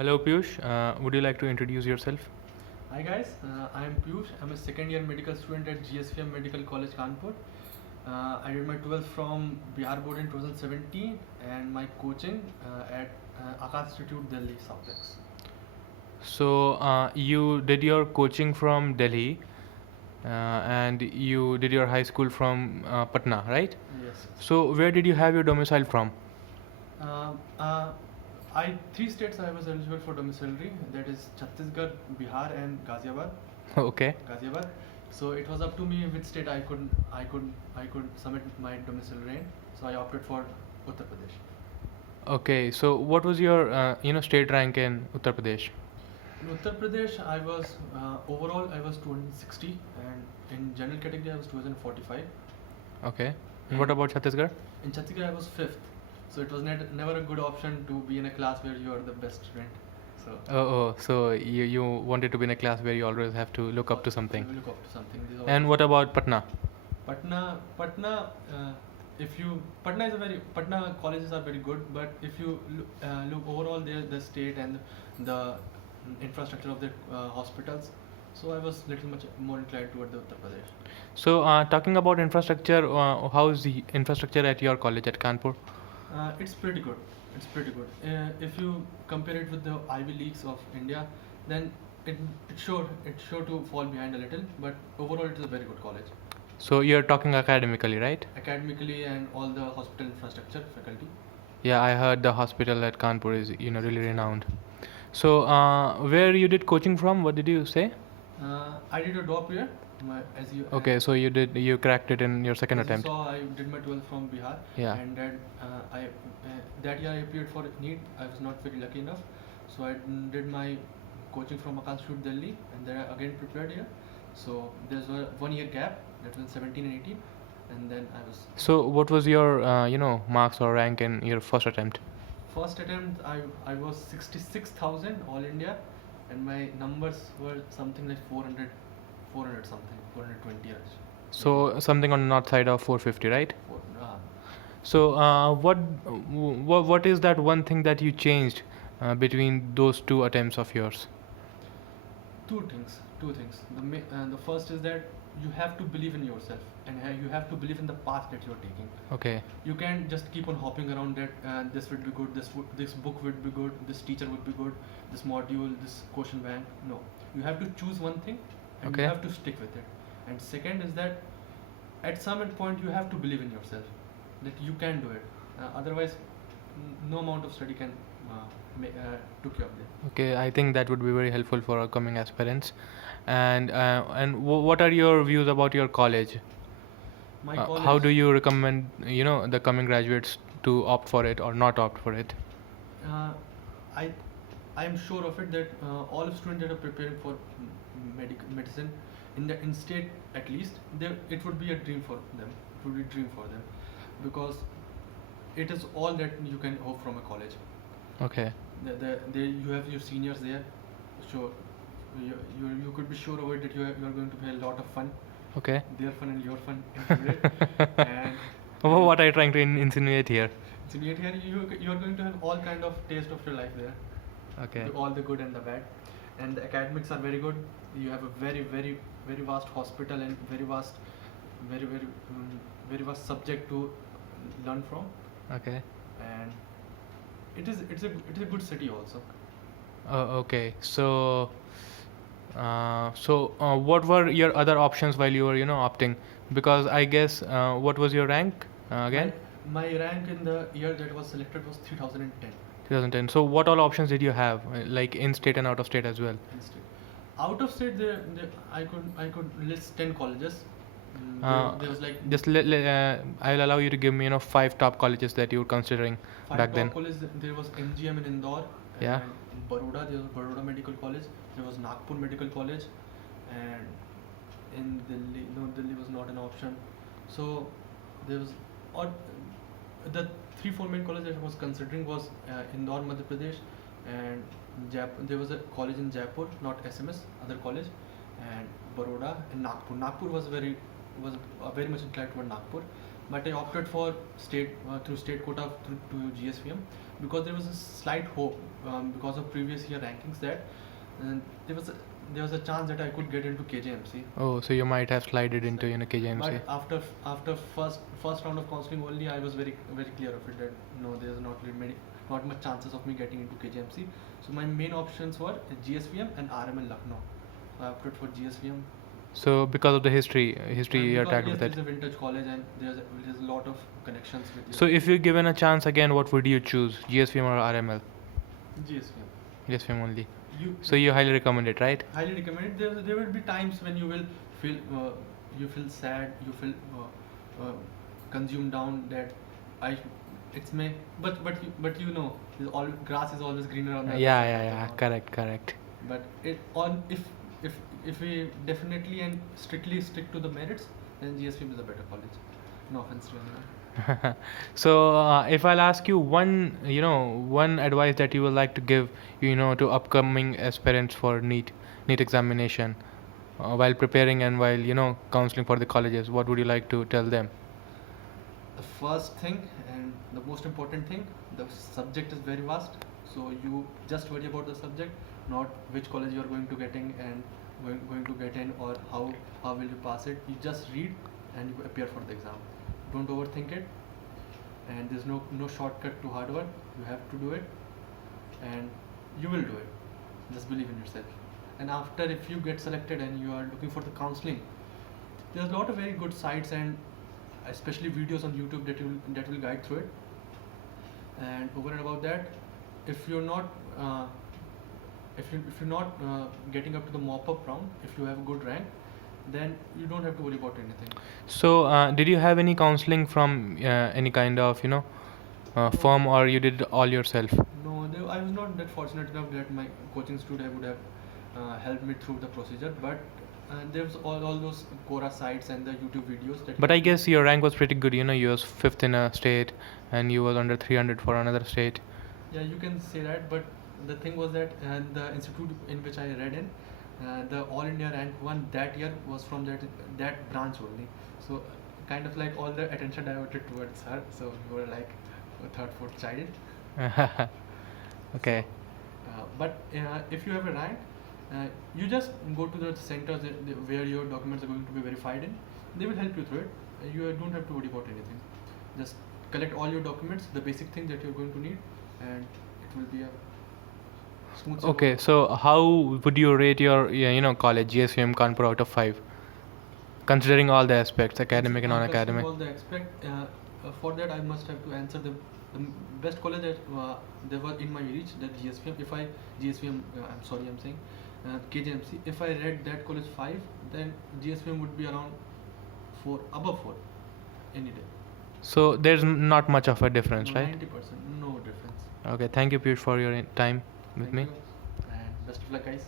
Hello, Piyush. Would you like to introduce yourself? Hi guys, I am Piyush. I'm a second year medical student at GSVM Medical College Kanpur. I did my 12th from Bihar Board in 2017 and my coaching at Akash Institute Delhi Southex. So, you did your coaching from Delhi and you did your high school from Patna, right? Yes. So, where did you have your domicile from? Um, uh, three states I was eligible for domiciliary, that is Chhattisgarh, Bihar and Ghaziabad. Okay. Ghaziabad. So it was up to me which state I could submit my domiciliary in. So I opted for Uttar Pradesh. Okay. So, what was your state rank in Uttar Pradesh? In Uttar Pradesh, I was overall I was 260, and in general category I was 2045. Okay. And what about Chhattisgarh? In Chhattisgarh, I was fifth, so it was never a good option to be in a class where you are the best student. So So you wanted to be in a class where you always have to look up to something. you look up to something. And what about Patna? Patna. If you Patna colleges are very good, but if you look overall, the state and the infrastructure of the hospitals. So I was little much more inclined toward the Uttar Pradesh. So, talking about infrastructure, how is the infrastructure at your college at Kanpur? It's pretty good. It's pretty good. If you compare it with the Ivy Leagues of India, then it's sure to fall behind a little. But overall, it is a very good college. So, you're talking academically, right? Academically and all the hospital infrastructure, faculty. Yeah, I heard the hospital at Kanpur is really renowned. So, where you did coaching from? What did you say? I did a drop year. As you Okay, so you cracked it in your second as you attempt. saw, I did my 12th from Bihar, Yeah. and that year I appeared for NEET. I was not very lucky enough, so I did my coaching from Akash Institute Delhi, and then I again prepared here. So there's a 1 year gap. That was 17 and 18, and then I was So, what was your marks or rank in your first attempt? first attempt. I was 66,000 all India, and my numbers were something like 400 something, 420 or So, something on the north side of 450, right? four, So, what is that one thing that you changed between those two attempts of yours? two things. The first is that you have to believe in yourself, and you have to believe in the path that you're taking. Okay. You can't just keep on hopping around that this would be good, this book would be good, this teacher would be good, this module, this question bank. No, you have to choose one thing, and Okay. you have to stick with it. And second is that at some point you have to believe in yourself that you can do it. Otherwise, no amount of study can took you up there. Okay, I think that would be very helpful for upcoming aspirants. And what are your views about your college? My How college. do you recommend the coming graduates to opt for it or not opt for it? Uh, I I am sure of it that all students that are preparing for medicine in state at least, it would be a dream for them. It would be a dream for them, because it is all that you can hope from a college. Okay. You have your seniors there, so you could be sure of it that you are going to have a lot of fun. Okay. Their fun and your fun included. and What are you trying to insinuate here? so here you are going to have all kind of taste of your life there. Okay. All the good and the bad, and the academics are very good. You have a very vast hospital and very very very vast subject to learn from, Okay. and it's a good city also. Okay. So, what were your other options while you were opting? Because I guess what was your rank again? My rank in the year that was selected was 3010 2010. So, what all options did you have, like in state and out of state as well? instead. Out of state, I could list 10 colleges. There was like Just I'll allow you to give me 5 top colleges that you were considering five back top then. colleges. There was MGM in Indore. Yeah. And in Baroda, there was Baroda Medical College. There was Nagpur Medical College, and in Delhi, no, Delhi was not an option. So there was, or the 3-4 main colleges that I was considering was Indore, Madhya Pradesh, and there was a college in Jaipur, not SMS, other college, and Baroda and Nagpur. Nagpur was very much inclined toward Nagpur, but I opted for state through state quota through to GSVM because there was a slight hope because of previous year rankings that there was a chance that I could get into KJMC. Oh, so you might have slided into KJMC. But after first round of counseling only, I was very clear of it that no, there's not much chances of me getting into KJMC. So my main options were GSVM and RML Lucknow. So I opted for GSVM. So because of the history you're tagged with It's it. a vintage college and there's a lot of connections with. So if you're given a chance again, what would you choose, GSVM or RML? GSVM. GSVM only. So you highly recommend it, right? Highly recommend it. There will be times when you will feel you feel sad, you feel consumed down that it's me, but you know, all grass is always greener on the other side of the mountain. Correct. But if we definitely and strictly stick to the merits, then GSVM is a better college. No offense to anyone. So if I'll ask you one advice that you would like to give to upcoming aspirants for NEET examination while preparing and while counseling for the colleges, what would you like to tell them? The first thing and the most important thing, the subject is very vast, so you just worry about the subject, not which college you are going to get in and going to get in or how will you pass it. You just read and you appear for the exam. Don't overthink it, and there's no shortcut to hard work. You have to do it and you will do it. Just believe in yourself. And after, if you get selected and you are looking for the counseling, there's a lot of very good sites and especially videos on YouTube that will guide through it. And over and above that, if you're not getting up to the mop-up round, if you have a good rank, then you don't have to worry about anything. So did you have any counseling from any kind of firm, or you did all yourself? No, I was not that fortunate enough that my coaching student would have helped me through the procedure, but there was all those Quora sites and the YouTube videos that. But I guess your rank was pretty good. You was 5th in a state, and you was under 300 for another state. Yeah, you can say that, but the thing was that the institute in which I read in, the All India rank one that year was from that branch only. So kind of like all the attention diverted towards her. So we were like a third, fourth child. Okay. But if you have a rank, you just go to the centers where your documents are going to be verified in. They will help you through it. You don't have to worry about anything. Just collect all your documents, the basic things that you're going to need, and it will be a smooth. Okay, so how would you rate your college, GSVM Kanpur, out of 5? Considering all the aspects, academic and non-academic. All the aspect. For that, I must have to answer the best college that they were in my reach, that GSVM. I'm saying KJMC. If I read that college 5, then GSVM would be around 4, above 4, any day. So there's not much of a difference, No, right? 90%, no difference. Okay, thank you, Piyush, for your time with Thank me. you, and best of luck, guys.